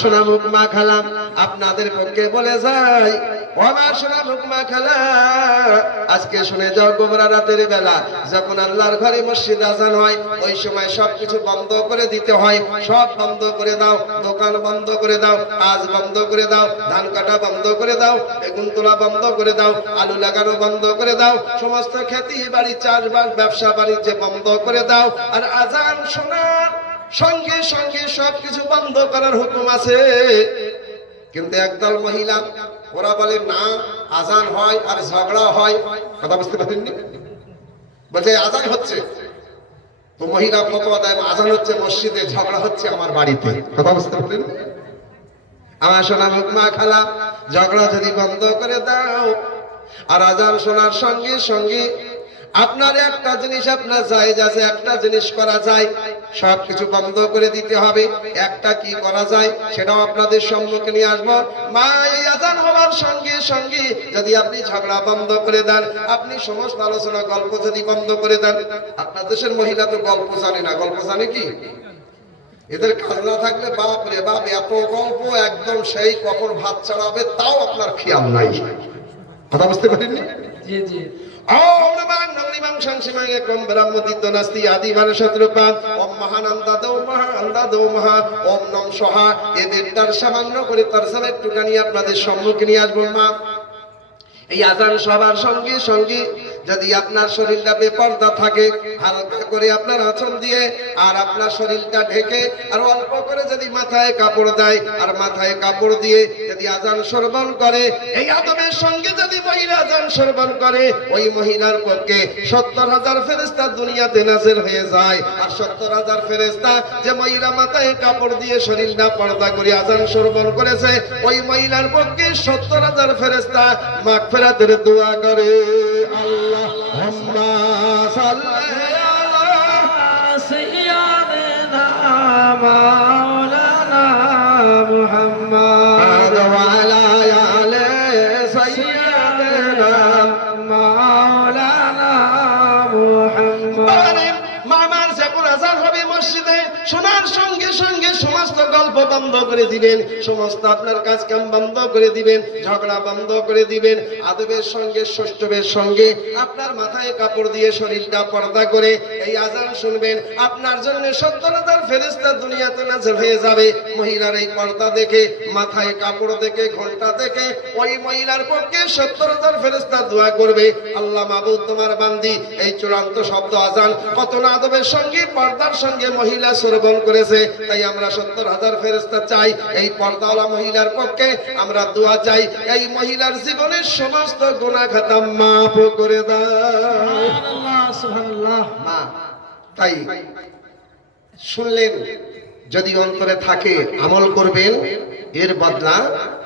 সোনা মুখ মা খালাম আপনাদের পক্ষে বলে যাই। আমার সোনা মুখ মা খালা, আজকে শুনে যাও গোবরা রাতের বেলা। যখন আল্লাহর ঘরে মসজিদ আজান হয়, ওই সময় সবকিছু বন্ধ করে দিতে হয়। সব বন্ধ করে দাও, দোকান বন্ধ করে দাও কাজ বন্ধ করে দাও, ধান কাটা বন্ধ করে দাও, বেগুন তোলা বন্ধ করে দাও, আলু লাগানো বন্ধ করে দাও, সমস্ত খেতি বাড়ি, চাষবাস, ব্যবসা বাণিজ্য বন্ধ করে দাও, আর আজান শোনার সঙ্গে সঙ্গে সবকিছু বন্ধ করার হুকুম আছে। কিন্তু একদল মহিলা, ওরা বলে, না, আজান হয় আর ঝগড়া হয়। কথা বুঝতে পারেননি? বলছে, আজান হচ্ছে। তো মহিলা ফতোয়া দেয় আজান হচ্ছে মসজিদে, ঝগড়া হচ্ছে আমার বাড়িতে। কথা বুঝতে পারেন আমার সোনা মা খালা, ঝগড়া যদি বন্ধ করে দাও, আর আজান শোনার সঙ্গে সঙ্গে আপনার একটা জিনিস, আপনার জায়েজ আছে, একটা জিনিস করা যায় সব কিছু বন্ধ করে দিতে হবে। একটা কি করা যায়, সেটাও আপনাদের সম্মুখে নিয়ে আসব। মা এই হওয়ার সঙ্গে সঙ্গে যদি আপনি ঝগড়া বন্ধ করে দেন, আপনি সমস্ত আলোচনা, গল্প যদি বন্ধ করে দেন, আপনার দেশের মহিলা তো গল্প জানে না। গল্প জানে কি? এদের কাজ না থাকলে বাপ রে বাপ, এত গল্প একদম সেই কখন ভাত চড়াবে তাও আপনার খেয়াল নাই। কথা বুঝতে পারেননি? জি জি। সংসিমাগে কম ব্রহ্মদিত্য নাস্তি আদি ভারশত্রুপাত ওম মহানন্দা দৌ মহানন্দা দৌ মহা ওম নম সহা এদের তার সামান্য করে তার সামনে একটুখানি আপনাদের সম্মুখে নিয়ে আসব, মা। এই আজান সবার সঙ্গে সঙ্গে যদি আপনার শরীরটা বেপর্দা থাকে, হালকা করে আপনার আঁচল দিয়ে আর আপনার শরীরটা ঢেকে আর অল্প করে যদি মাথায় কাপড় দেয়, আর মাথায় কাপড় দিয়ে যদি আজান সরবন করে, এই আদমের সঙ্গে যদি মহিলা আজান সরবন করে, ওই মহিলার পক্ষে সত্তর হাজার ফেরেস্তা দুনিয়াতে নাজের হয়ে যায়। আর সত্তর হাজার ফেরেস্তা যে মহিলা মাথায় কাপড় দিয়ে শরীরটা পর্দা করে আজান সরবন করেছে, ওই মহিলার পক্ষে সত্তর হাজার ফেরেস্তা মাগফিরাতের দোয়া করে আল্লাহ সাল্লাল্লাহু সাল্লি আলা সাইয়্যিদিনা গল্প বন্ধ করে দিবেন, সমস্ত আপনার কাজ কাম বন্ধ করে দিবেন, ঝগড়া বন্ধ করে দিবেন, আদবের সঙ্গে ষষ্ঠবের সঙ্গে, আপনার মাথায় কাপড় দিয়ে শরীরটা পর্দা করে এই আজান শুনবেন, আপনার জন্য সত্তর হাজার ফেরেস্তা দুনিয়াতে নাজেল হয়ে যাবে। মহিলার এই পর্দা দেখে, মাথায় কাপড় দেখে, ঘণ্টা দেখে, ওই মহিলার পক্ষে সত্তর হাজার ফেরেস্তা দোয়া করবে, আল্লাহ মাহবুব তোমার বান্দি, এই চূড়ান্ত শব্দ আজান কত না আদবের সঙ্গে, পর্দার সঙ্গে মহিলা শ্রবণ করেছে, তাই আমরা সত্তর হাজার ফেরস্তা চাই এই পর্দাওয়ালা মহিলার পক্ষে আমরা দোয়া চাই এই মহিলার জীবনের সমস্ত গোনাঘাতা মাফ করে তাই শুনলেন যদি অন্তরে থাকে আমল করবেন এর বদলা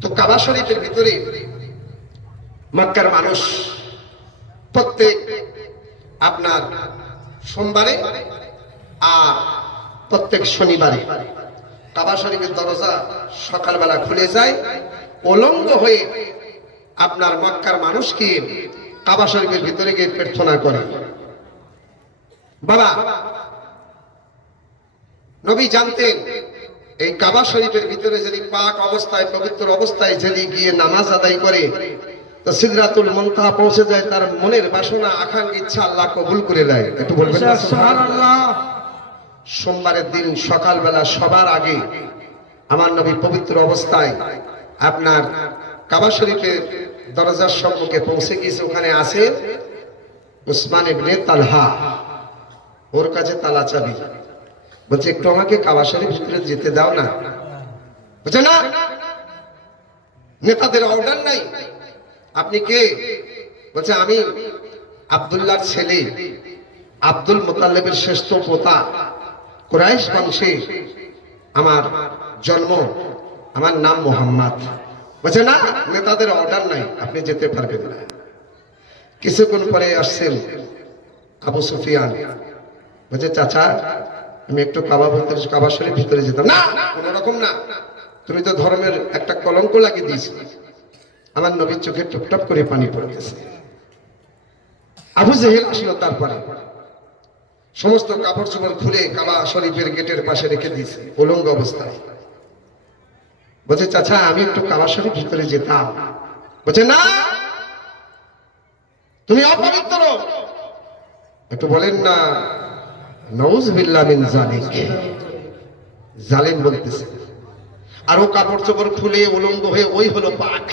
তো কাবা শরীফের ভিতরে মক্কার মানুষ প্রত্যেক আপনার সোমবারে আর প্রত্যেক শনিবারে। কাবা শরীফের দরজা সকালবেলা খুলে যায়, উলঙ্গ হয়ে আপনার মক্কার মানুষকে কাবা শরীফের ভিতরে গিয়ে প্রার্থনা করে। বাবা, নবী জানতেন এই কাবা শরীফের ভিতরে যদি পাক অবস্থায় পবিত্র অবস্থায় যদি গিয়ে নামাজ আদায় করে সিদরাতুল পৌঁছে যায় আচ্ছা, সকালবেলা সবার আগে আমার নবী পবিত্র অবস্থায় আপনার কাবা শরীফের দরজার সম্মুখে পৌঁছে গিয়েছে। ওখানে আছে উসমান ওর কাছে তালা চাবি। বলছে, একটু আমাকে কাবা শরীফ ভিতরে যেতে দাও না। বলছে, না। নেতাদের অর্ডার নাই। আপনি কে? বলছে, আমি আব্দুল্লাহর ছেলে, আব্দুল মোতাল্লেবের শ্রেষ্ঠ পোতা। কুরাইশ বংশে আমার জন্ম। আমার নাম মোহাম্মদ। বলছে, না, নেতাদের অর্ডার নাই। আপনি যেতে পারবেন না। কিছুক্ষণ পরে আসছেন আবু সুফিয়ান। বলছে, চাচা আমি একটু কাবা বলতে কাবা শরীর ভিতরে যেতাম। না, কোনো রকম না। তুমি তো ধর্মের একটা কলঙ্ক লাগিয়ে দিয়েছি। আমার নবীর চোখে টপটপ করে পানি পড়তেছে। আবু জেহেল আসলো তারপরে। সমস্ত কাপড় চোপড় খুলে কাবা শরীফের গেটের পাশে রেখে দিয়েছে, উলঙ্গ অবস্থায়। বলছে, চাচা, আমি একটু কাবা শরীফ ভিতরে যেতাম। বলছে, না, তুমি অপবিত্র। একটু বলেন না জালিম বলতেছে, আর কাপড় চোপড় খুলে উলঙ্গ হয়ে ওই হলো পাক।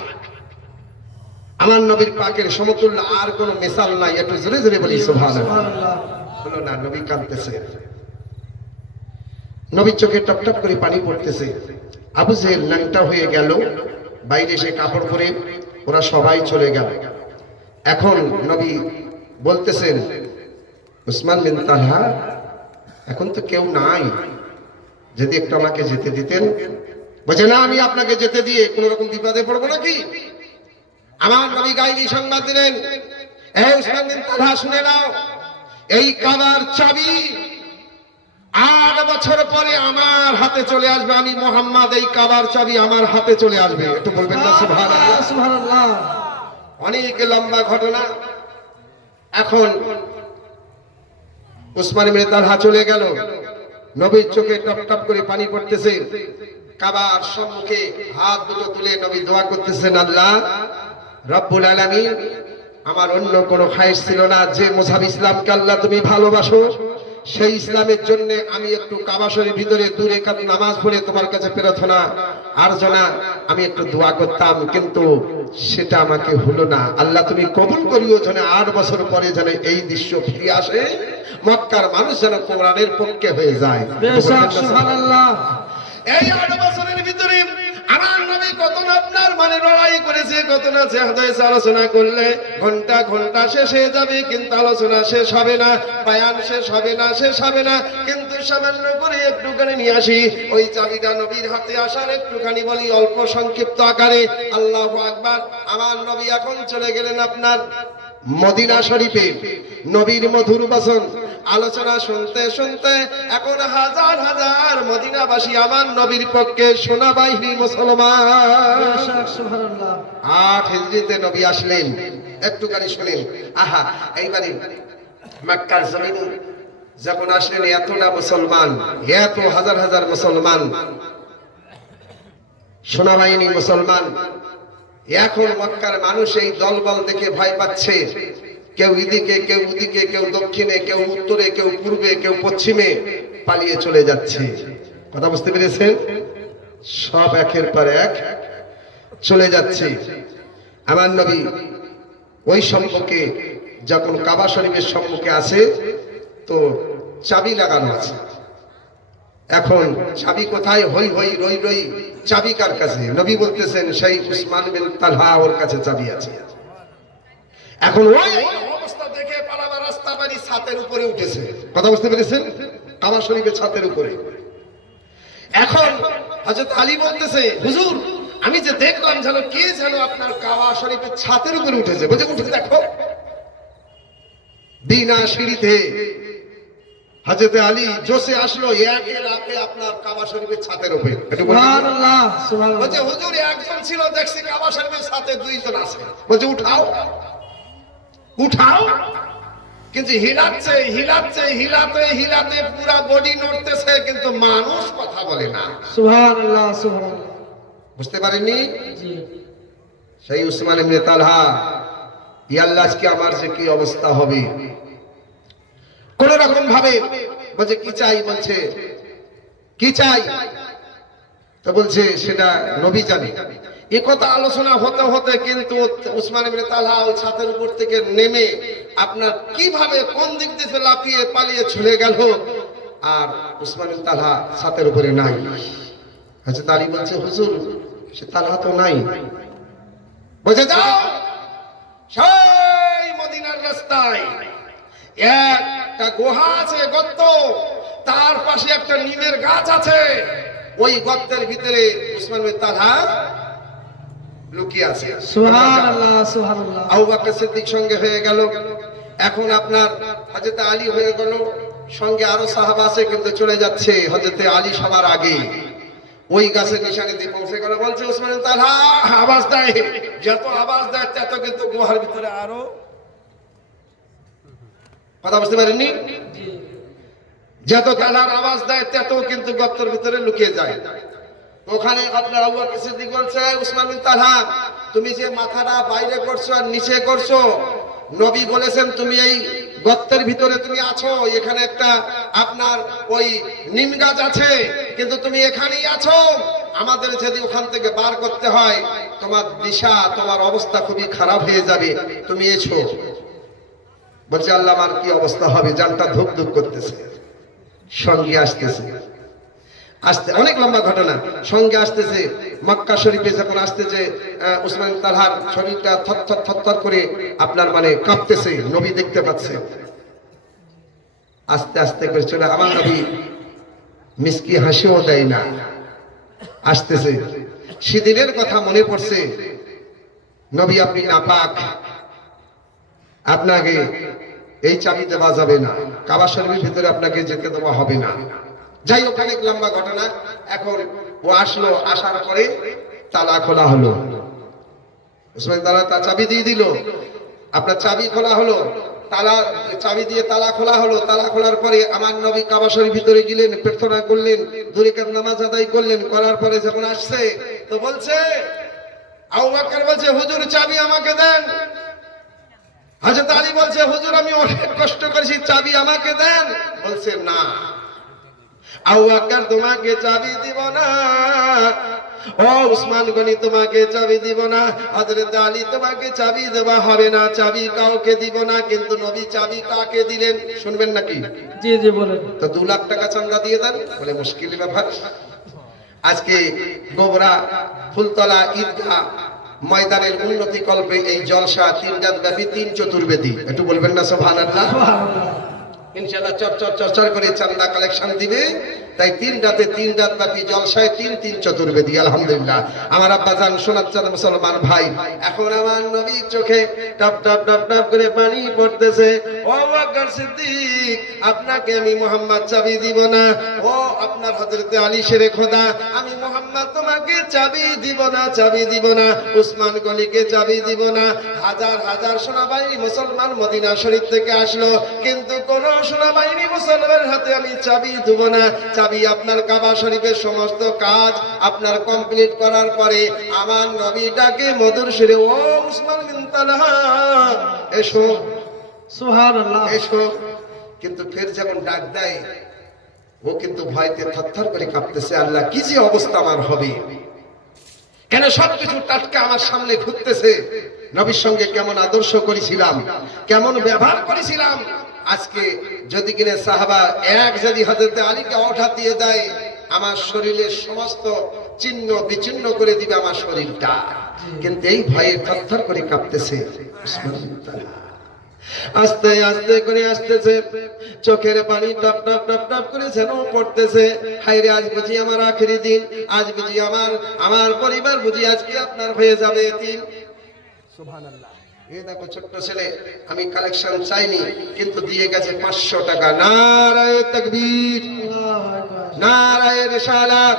আমার নবীর পাকের সমতুল্য আর কোন নাই, একটু জোরে জোরে বলি হলো না, নবী কাঁদতেছে। নবীর চোখে করে পানি পড়তেছে। আবু জেহেল ন্যাংটা হয়ে গেল, বাইরে এসে কাপড় পরে ওরা সবাই চলে গেল। এখন নবী বলতেছেন, উসমান বিন তালহা এখন তো কেউ নাই। যদি একটু আমাকে যেতে দিতেন। বলছে না আমি আপনাকে যেতে দিয়ে কোন রকম বিপদে পড়ব নাকি? আমার নবী গাইনি সংবাদ দিলেন। শুনে নাও। এই কাবার চাবি আট বছর পরে আমার হাতে চলে আসবে। আমি মোহাম্মদ এই কাবার চাবি আমার হাতে চলে আসবে। একটু বলবেন না সুবহানাল্লাহ। অনেক লম্বা ঘটনা। এখন উসমান তার হা চলে গেল। নবীর চোখে টপ টপ করে পানি পড়তেছে। কাবার সম্মুখে হাত দুটো তুলে নবী দোয়া করতেছেন, আল্লাহ, রব্বুল আলামিন, আমার অন্য কোনো খায়েশ ছিল না। যে মুসাফ ইসলামকে আল্লাহ তুমি ভালোবাসো সেই ইসলামের জন্য আমি একটু কাবাসরের ভিতরে দূরে নামাজ পড়ে তোমার কাছে প্রার্থনা আর জানা আমি একটু দোয়া করতাম কিন্তু সেটা আমাকে হলো না। আল্লাহ তুমি কবুল করিও যেন আট বছর পরে যেন এই দৃশ্য ফিরে আসে। মক্কার মানুষ যেন কোরআনের পক্ষে হয়ে যায়। এই আট বছরের ভিতরে আমার নবী কত আপনার মানে লড়াই করেছে, কত না আলোচনা করলে ঘণ্টা শেষ হয়ে যাবে, কিন্তু আলোচনা শেষ হবে না শেষ হবে না, শেষ হবে না। কিন্তু একটুখানি নিয়ে আসি, ওই নবীর হাতে আসার একটুখানি বলি, অল্প সংক্ষিপ্ত আকারে। আল্লাহ আকবার, আমার নবী এখন চলে গেলেন আপনার মদিনা শরীফে। নবীর মধুর বসন আলোচনা শুনতে শুনতে এখন হাজার হাজার মদিনাবাসী আমার নবীর পক্ষে সোনা বাহিনী মুসলমান আট হিজরিতে নবী আসলেন। একটুখানি শুনেন। আহা এইবারে মক্কার জমিনে যখন আসলেন এত না মুসলমান এত হাজার হাজার মুসলমান সোনাবাহিনী মুসলমান এখন মক্কার মানুষ এই দলবল দেখে ভয় পাচ্ছে। কেউ এদিকে, কেউ ওদিকে, কেউ দক্ষিণে, কেউ উত্তরে, কেউ পূর্বে, কেউ পশ্চিমে পালিয়ে চলে যাচ্ছে। কথা বুঝতে পেরেছেন? সব একের পর এক চলে যাচ্ছে। আমার নবী ওই সম্পর্কে যখন কাবা শরীফের সম্মুখে আছে, তো চাবি লাগানো আছে। এখন চাবি কোথায়? হই হই, রই রই, চাবি কার কাছে? নবী বলতেছেন, সেই উসমান বিন তালহা ওর কাছে চাবি আছে। এখন ওই অবস্থা দেখে পালাবার রাস্তা বাড়ি ছাতের উপরে উঠেছে। কথা বুঝতে পেরেছেন? কাবা শরীফের ছাতের উপরে। এখন হযরত আলী বলতেছে হুজুর আমি যে দেখলাম যেন কে যেন আপনার কাবা শরীফের ছাতের উপরে উঠেছে। বলছে উঠে দেখো। বিনা সিঁড়িতে হযরত আলী জোসে আসলো একে রাতে আপনার কাবা শরীফের ছাতের উপরে। বলছে হুজুর একজন ছিল দেখছি কাবা শরীফের সাথে দুইজন আছে। বলছে উঠাও। উঠাও। কিন্তু হিলাচ্ছে হিলাচ্ছে হিলাতে হিলাতে পুরা বডি নড়তেছে কিন্তু মানুষ কথা বলে না। সুবহানাল্লাহ সুবহানাল্লাহ। বুঝতে পারেননি সেই উসমান ইবনে তালহা ইয়াল্লাহ আজকে আমার যে কি অবস্থা হবে? কোন রকম ভাবে বলছে কি চাই? বলছে কি চাই? তো বলছে সেটা নবী জানে। এ কথা আলোচনা হতে হতে কিন্তু উসমান ইবনে তালহা ওই ছাদের উপর থেকে নেমে আপনার কীভাবে কোন দিক থেকে লাফিয়ে পালিয়ে চলে গেল? আর উসমান ইবনে তালহা ছাদের উপরে নাই। আচ্ছা তালি বলছে, হুজুর, সে তালহা তো নাই। বলছে, যাও, সেই মদিনার রাস্তায়। একটা গুহা আছে, গর্ত। তার পাশে একটা নিমের গাছ আছে। ওই গর্তের ভিতরে উসমান বিন তালহা লুকিয়ে আছে। আবু সিদ্দিক সঙ্গে হয়ে গেল। এখন আপনার হযরত আলী হয়ে গেল। সঙ্গে আরও সাহাবা আছে কিন্তু চলে যাচ্ছে আলী সবার আগে। ওই গাছের পৌঁছে গেল। বলছে আওয়াজ দেয়। যত আওয়াজ দেয় তত কিন্তু গুহার ভিতরে আরও কথা বুঝতে পারেননি? যত আওয়াজ দেয় তত কিন্তু গর্তের ভিতরে লুকিয়ে যায়। ওখানে আপনার আবু বকর সিদ্দিক বলছে উসমান বিন তালহা, তুমি যে মাথাটা বাইরে করছ আর নিচে করছ, নবী বলেছেন তুমি এই গর্তের ভিতরে তুমি আছো, এখানে একটা আপনার ওই নিম গাছ আছে, কিন্তু তুমি এখানেই আছো। আমাদের যদি ওখান থেকে বার করতে হয়, তোমার দিশা, তোমার অবস্থা খুবই খারাপ হয়ে যাবে। তুমি এছো বলছে, আল্লাহ, আমার কি অবস্থা হবে? জানটা ধুক ধুক করতেছে, সঙ্গে আসতেছে। আসতে অনেক লম্বা ঘটনা। সঙ্গে আসতেছে মক্কা শরীফে যখন আসতেছে উসমান তালহার শরীরটা থরথর থরথর করে আপনার মানে কাঁপতেছে, নবী দেখতে পাচ্ছে। আস্তে আস্তে করে চলে, আমার নবী মিসকি হাসিও দেয় না। আসতেছে। সেদিনের কথা মনে পড়ছে, নবী আপনি নাপাক, আপনাকে এই চাবি দেওয়া যাবে না, কাবা শরীফের ভিতরে আপনাকে যেতে দেওয়া হবে না। যাই হোক অনেক লম্বা ঘটনা। এখন ও আসলো, আসার পরে তালা খোলা হলো। উসমান তালা তা চাবি দিয়ে দিল। আপনার চাবি খোলা হলো, তালা, চাবি দিয়ে তালা খোলা হলো। তালা খোলার পরে আমার নবী কাবা শরীফ ভিতরে গেলেন, প্রার্থনা করলেন দুরিকার নামাজ আদায় করলেন, করার পরে যখন আসছে, তো বলছে, আবু বলছে, হুজুর, চাবি আমাকে দেন। হাজরত আলী বলছে, হুজুর, আমি অনেক কষ্ট করেছি, চাবি আমাকে দেন। বলছে, না। আবু বকর তোমাকে চাবি দিব না। ও উসমান গনি তোমাকে চাবি দিব না। হযরত আলী তোমাকে চাবি দেওয়া হবে না। চাবি কাউকে দিব না কিন্তু নবী চাবি কাকে দিলেন শুনবেন নাকি? জি জি বলেন। তো দু লাখ টাকা চান্দা দিয়ে দেন বলে মুশকিল ব্যাপার। আজকে গোবরা ফুলতলা ঈদগাহ ময়দানের উন্নতি কল্পে এই জলসা তিন রাত ব্যাপী তিন চতুর্বেদী। একটু বলবেন না সোহান আল্লাহ সুবহানাল্লাহ। ইনশাআল্লাহ চর চর চর করে চান্দা কালেকশন দিবে। তাই তিন রাতে, তিন রাত জলসায় তিন তিন চতুর্বেদী, আলহামদুলিল্লাহ। আমার আব্বা মুসলমান ভাই, এখন আমার চোখে টপ টপ টপ টপ করে পানি পড়তেছে। ও সিদ্দিক, আপনাকে আমি মোহাম্মদ চাবি দিব না। ও আপনার হযরতে আলী শেরে খোদা, আমি মোহাম্মদ তোমাকে চাবি দিব না, চাবি দিব না। উসমান গনিকে চাবি দিব না। হাজার হাজার সোনাবাহিনী মুসলমান মদিনা শরীফ থেকে আসলো, কিন্তু কোন সোনাবাহিনী মুসলমানের হাতে আমি চাবি দেব না। চাবি আপনার কাবা শরীফের সমস্ত কাজ আপনার কমপ্লিট করার পরে আমার নবীটাকে মধুর সুরে ও উসমান বিন তালহা এসো। সুবহানাল্লাহ। এসো। কিন্তু ফের যখন ডাক দেয় ও কিন্তু ভয়তে থরথর করে কাঁপতেছে আল্লাহ কি যে অবস্থা আমার হবে? কেন সবকিছু টাটকা আমার সামনে ঘুরতেছে? নবীর সঙ্গে কেমন আদর্শ করেছিলাম কেমন ব্যবহার করেছিলাম আজকে যদি কিনে সাহাবা এক যদি হজরতে আলীকে অঠাৎ দিয়ে দেয় আমার শরীরের সমস্ত চিহ্ন বিচ্ছিন্ন করে দিবে আমার শরীরটা। কিন্তু এই ভয়ে থরথর করে কাঁপতেছে। আস্তে আস্তে করে আসতেছে চোখের পানি টপ টপ টপ টপ করে যেন পড়তেছে। হাইরে আজ বুঝি আমার আখেরি দিন আজ বুঝি আমার আমার পরিবার বুঝি আজকে আপনার হয়ে যাবে তিন দেখো ছোট্ট ছেলে আমি কালেকশন চাইনি কিন্তু দিয়ে গেছে পাঁচশো টাকা। নারায় তকবীর নারায় রেসালাত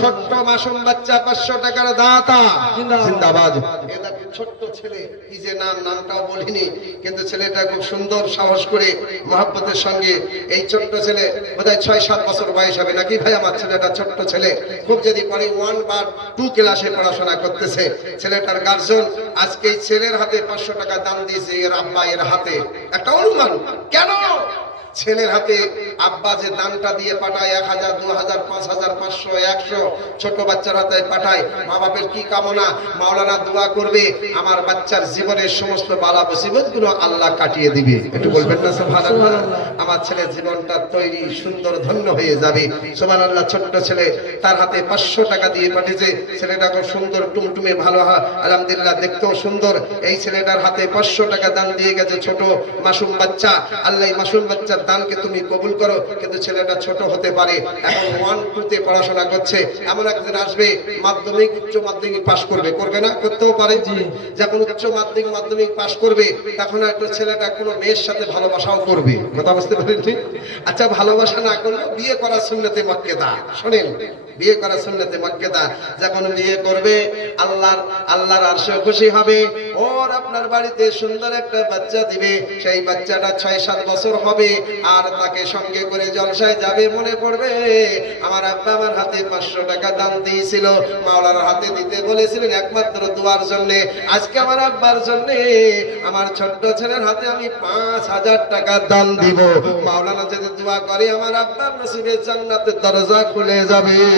ছোট্ট মাসুম বাচ্চা পাঁচশো টাকার দাতা। জিন্দাবাদ। এ দেখো ছোট্ট ছেলে, কি যে নাম, নামটাও বলিনি, কিন্তু ছেলেটা খুব সুন্দর সাহস করে মহাব্বতের সঙ্গে এই ছোট্ট ছেলে, বোধহয় ছয়, সাত বছর বয়স হবে নাকি ভাই আমার ছেলেটা ছোট্ট ছেলে, খুব যদি পরে ওয়ান বা টু ক্লাসে পড়াশোনা করতেছে। ছেলেটার গার্জন আজকে এই ছেলের হাতে পাঁচশো টাকা দান দিয়েছে, এর আব্বা এর হাতে। একটা অনুমান, কেন? ছেলের হাতে আব্বা যে দানটা দিয়ে পাঠায় এক হাজার দু হাজার পাঁচ হাজার পাঁচশো একশো ছোট বাচ্চার হাতে পাঠায় মা বাপের কি কামনা? মাওলানা দোয়া করবে আমার বাচ্চার জীবনের সমস্ত বালা মুসিবতগুলো আল্লাহ কাটিয়ে দিবে। একটু বলবেন না আমার ছেলের জীবনটা তৈরি সুন্দর ধন্য হয়ে যাবে। সোমান আল্লাহ ছোট্ট ছেলে তার হাতে পাঁচশো টাকা দিয়ে পাঠিয়েছে। ছেলেটা খুব সুন্দর টুমটুমে ভালো হয় আলহামদুলিল্লাহ দেখতেও সুন্দর। এই ছেলেটার হাতে পাঁচশো টাকা দান দিয়ে গেছে ছোট মাসুম বাচ্চা। আল্লাহ মাসুম বাচ্চার দানকে তুমি কবুল করো। কিন্তু ছেলেটা ছোট হতে পারে। এখন ওয়ান টুতে পড়াশোনা করছে। এমন একদিন আসবে মাধ্যমিক উচ্চ মাধ্যমিক পাশ করবে। করবে না? করতেও পারে। যখন উচ্চ মাধ্যমিক মাধ্যমিক পাশ করবে তখন একটা ছেলেটা কোনো মেয়ের সাথে ভালোবাসাও করবে। কথা বুঝতে পারেন? ঠিক আচ্ছা ভালোবাসা না করলে বিয়ে করা সুন্নতে মক্কেদা। শোনেন বিয়ে করা সুন্নতে মক্কেদা। যখন বিয়ে করবে, আল্লাহর আল্লাহর আরশে খুশি হবে। ওর আপনার বাড়িতে সুন্দর একটা বাচ্চা দিবে। সেই বাচ্চাটা ছয়, সাত বছর হবে আর তাকে সঙ্গে করে জলসায় যাবে মনে পড়বে। আমার আব্বা আমার হাতে পাঁচশো টাকা দান দিয়েছিল। মাওলার হাতে দিতে বলেছিলেন একমাত্র দুয়ার জন্য। আজকে আমার আব্বার জন্য আমার ছোট্ট ছেলের হাতে আমি পাঁচ হাজার টাকা দান দিব। মাওলানা যদি দোয়া করে, আমার আব্বার নসিবে জান্নাতের দরজা খুলে যাবে।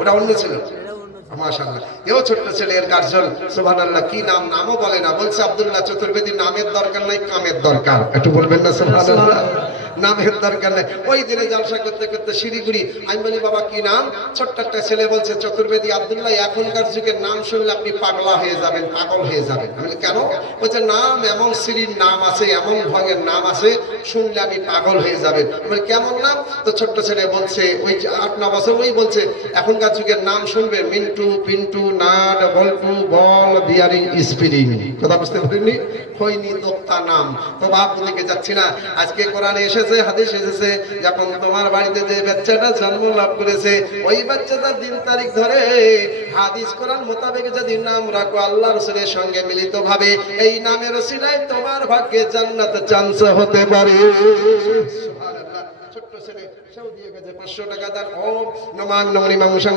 ওটা অন্য ছিল। মাশাআল্লাহ। এও ছোট্ট ছেলে এর কার্জন সুবহানাল্লাহ, কি নাম নামও বলে না। বলছে আব্দুল্লাহ চতুর্বেদী নামের দরকার নাই, কামের দরকার। একটু বলবেন না নামের দরকার নেই। ওই দিনে জলসা করতে করতে শিলিগুড়ি, আমি বলি, বাবা, কি নাম? ছোট্ট একটা ছেলে বলছে, চতুর্বেদী আব্দুল্লাহ, এখনকার যুগের নাম শুনলে আপনি পাগলা হয়ে যাবেন, পাগল হয়ে যাবেন। আমি কেন? বলছে, নাম এমন সিঁড়ির নাম আছে, এমন ঢঙের নাম আছে, শুনলে আমি পাগল হয়ে যাবেন। আমি কেমন নাম? তো ছোট্ট ছেলে বলছে, ওই আট, ন বছর ওই বলছে, এখনকার যুগের নাম শুনবে, Mintu, Pintu nut bolt, ball, bearing, spring. কথা বুঝতে পারিনি খৈনি, দোক্তা, নাম। তো বাপ দিকে যাচ্ছি না। আজকে কোরআনে এসেছে, হাদিস এসেছে, যখন তোমার বাড়িতে যে বাচ্চাটা জন্ম লাভ করেছে, ওই বাচ্চাটার দিন তারিখ ধরে হাদিস, কোরআন মোতাবেক যদি নাম রাখো, আল্লাহ রসুলের সঙ্গে মিলিত ভাবে এই নামের সিলাই তোমার ভাগ্যে জান্নাত চান্স হতে পারে। ছোট্ট ছেলে, সেও দিয়ে গেছে পাঁচশো টাকা দান। ওম নমাং নমনি মাংসাং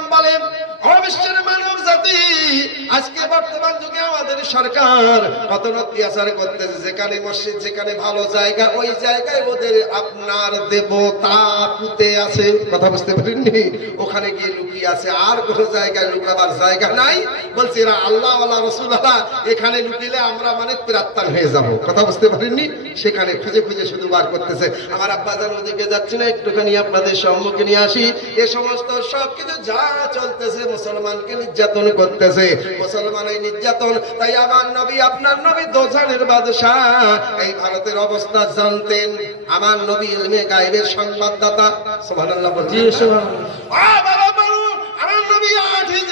বলেন ও বিশ্বের মানব জাতি, আজকে বর্তমান যুগে আমাদের সরকার কত অত্যাচার করতেছে, যেখানে মসজিদ, যেখানে ভালো জায়গা, ওই জায়গায় ওদের আপনার দেবতা আছে। কথা বুঝতে ওখানে গিয়ে লুকিয়ে আছে, আর কোনো জায়গায় লুকাবার জায়গা নাই। এরা আল্লাহ আল্লাহ রসুল এখানে লুকিলে আমরা মানে প্রাত্তান হয়ে যাব। কথা বুঝতে পারেননি? সেখানে খুঁজে খুঁজে শুধু বার করতেছে। আমার জান ওদিকে যাচ্ছি না, একটুখানি আপনাদের সম্মুখে নিয়ে আসি। এ সমস্ত সব কিছু যা চলতেছে মুসলমানকে নির্যাতন করতেছে। মুসলমান এই নির্যাতন তাই আমার নবী আপনার নবী দোজানের বাদশাহ। এই ভারতের অবস্থা জানতেন আমার নবী ইলমে গায়েবের সংবাদদাতা। সুবহানাল্লাহ বলছি? সুবহানাল্লাহ। নবী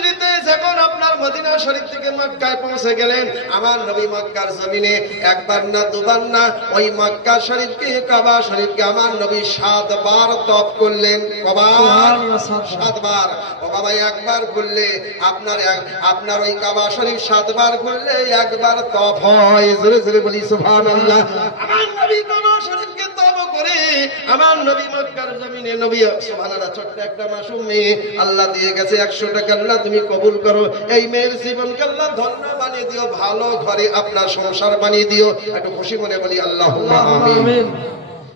যখন আপনার মদিনা শরীফ থেকে মক্কায় পৌঁছে গেলেন আমার নবী মক্কার জমিনে একবার না দুবার না ওই মক্কা শরীফকে কাবা শরীফকে আমার নবী সাতবার তপ করলেন। কবার? সাতবার। ও বাবা একবার ঘুরলে আপনার আপনার ওই কাবা শরীফ সাতবার ঘুরলে একবার তপ হয়। জোরে জোরে বলি সুবহানাল্লাহ। আমার নবী কাবা করে আমার নবী একটা মাসুম মেয়ে আল্লাহ দিয়ে গেছে একশো টাকা। আল্লাহ, তুমি কবুল করো। এই ধন্য বানিয়ে দিও, ভালো আপনার সংসার বানিয়ে দিও। একটু খুশি মনে বলি আল্লাহ আমিন।